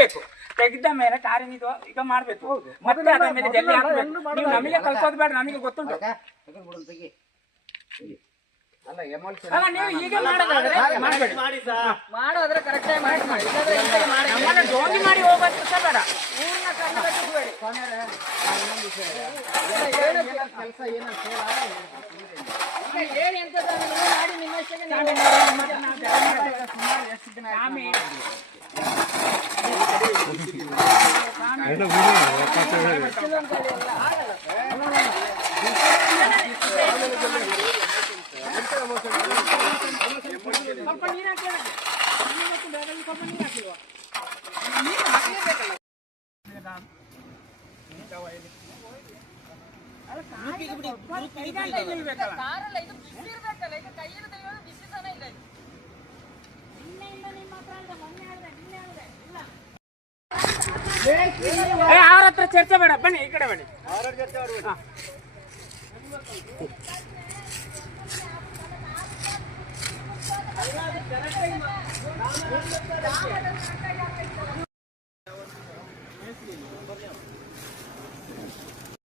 ತೆಗಿಬೇಕು. ತೆಗೆದ ಮೇಲೆ ಕಾರಿನಿದು ಈಗ ಮಾಡ್ಬೇಕು, ಮತ್ತೆ ಅದ್ರ ಮೇಲೆ ಜಲ್ಲಿ ಹಾಕ್ಬೇಕು. ನೀವು ನಮಗೆ ಕಲ್ಸೋದು ಬೇಡ, ನಮಗೆ ಗೊತ್ತುಂಟು. ಅಲ್ಲ ನೀವು ಈಗ ಮಾಡೋದಾದ್ರೆ ಮಾಡೋದ್ರೆ ಕರೆಕ್ಟ್ ಆಗಿ ಮಾಡಿ. ನಮ್ಮನ್ನ ಜೋಗಿ ಮಾಡಿ ಹೋಗೋದು ಸಹ ಬೇಡ. ಪೂರ್ಣ ಕಣ್ಣು ಕಟ್ಟಿಸ್ಬೇಡಿ. ಕೆಲಸ ಏನಂತ ಹೇಳಿ ಅಂತ ಮಾಡಿ ನಿಮ್ಮಷ್ಟಕ್ಕೆ ಸ್ವಲ್ಪ ನೀರು ಹಾಕಿ, ಸ್ವಲ್ಪ ನೀರು ಹಾಕಿಲ್ವಾ? ನೀರು ಹಾಕಲೇಬೇಕಲ್ಲ. ಕಾರಲ್ಲ, ಇದು ಬಿಸಿ ಇರ್ಬೇಕಲ್ಲ. ಈಗ ಕೈಯಲ್ಲಿ ತೆಗೆಯೋದು ಬಿಸಿ ತನ ಇಲ್ಲ. ಅವ್ರ ಹತ್ರ ಚರ್ಚೆ ಬೇಡ, ಬನ್ನಿ ಈ ಕಡೆ ಬನ್ನಿ.